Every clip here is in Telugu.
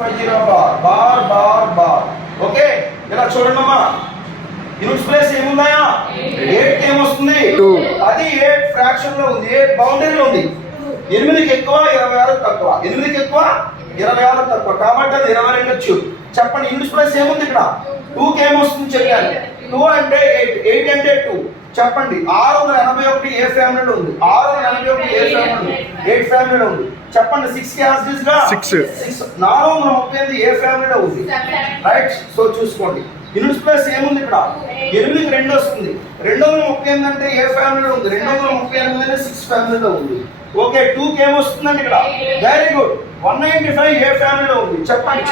50 bar bar bar bar. Okay, ఇలా చూడండమ్మా. Units place ఏముందాయా? 8 ఏమొస్తుంది? అది 8 ఫ్రాక్షన్ లో ఉంది, 8 బౌండరీలో ఉంది. 8కి ఎక్కువ 26 తక్కువ, 8కి ఎక్కువ 26 తక్కువ, కాబట్టి అది 22 వచ్చు. చెప్పండి యూనిట్స్ ప్లేస్ ఏముంది ఇక్కడ? 2కి ఏమొస్తుంది చెప్పాను. 2 అంటే 8, 8 అంటే 2. చెప్పండి 681 ఏ ఫ్యామిలీలో ఉంది? 681 ఏ ఫ్యామిలీలో ఉంది? 8 ఫ్యామిలీలో ఉంది. చెప్పండి 6 కి యాసిస్ గా 6. 438 ఏ ఫ్యామిలీలో ఉంది? రైట్. సో చూసుకోండి యూనిట్స్ ప్లేస్ ఏముంది ఇక్కడ? 8కి 2 వస్తుంది. 238 అంటే ఏ ఫ్యామిలీలో ఉంది? 238 అంటే 6 ఫ్యామిలీలో ఉంది. ఓకే, 2కి ఏమొస్తుందండి ఇక్కడ? Very good. 195 ఏ ఫ్యామిలీలో ఉంది? చెప్పండి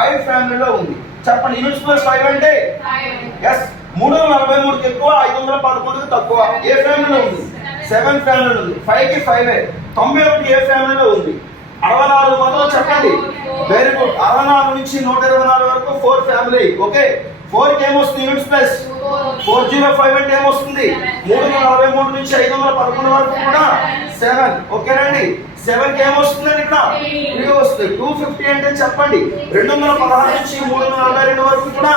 5 ఫ్యామిలీలో ఉంది. చెప్పండి యూనిట్స్ ప్లస్ 5 అంటే ఎస్ 343కి ఎక్కువ, 511కి తక్కువ. ఏ ఫ్యామిలీలో ఉంది? 7 ఫ్యామిలీలో ఉంది. 5కి 5. 91 ఏ ఫ్యామిలీలో ఉంది? 64 మొదలు చెప్పండి. Very good. 64 నుంచి 124 వరకు 4 ఫ్యామిలీ. ఓకే, 4కి ఏమొస్తుంది యూనిట్స్ ప్లస్? 405 అంటే ఏమొస్తుంది? 343 నుంచి 511 వరకు కూడా 7. ఓకేనండి. 7కి ఏమొస్తుందండి ఇక్కడ? 3 వస్తుంది. 250 అంటే చెప్పండి 216 నుంచి 342 వరకు కూడా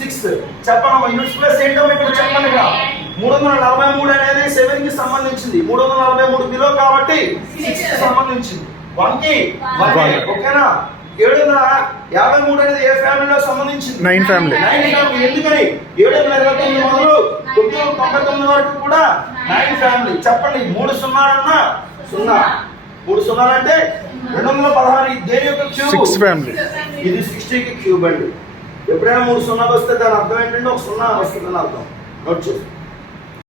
6. చెప్పండి యూనిట్స్ ప్లస్ ఏంటో ఇక్కడ చెప్పండి. ఇక్కడ 343 అనేది 7కి సంబంధించింది, 343 బిలో కాబట్టి 6 కి సంబంధించింది. 1కి 1. ఓకేనా? 753 అనేది ఏ ఫ్యామిలీలో సంబంధించింది? 9 ఫ్యామిలీ. ఎందుకని 729 మొదలు 999 వరకు కూడా 9 ఫ్యామిలీ. చెప్పండి 3 సున్నాలన్నా 0. 3 సున్నాలు అంటే 216. దేని యొక్క క్యూబ్? 6 ఫ్యామిలీ. ఇది 60కి క్యూబ్ అండి. ఎప్పుడైనా 3 సున్నాలు వస్తే దాని అర్థం ఏంటంటే ఒక 0 వస్తుందని అర్థం. నోట్ చేసుకో.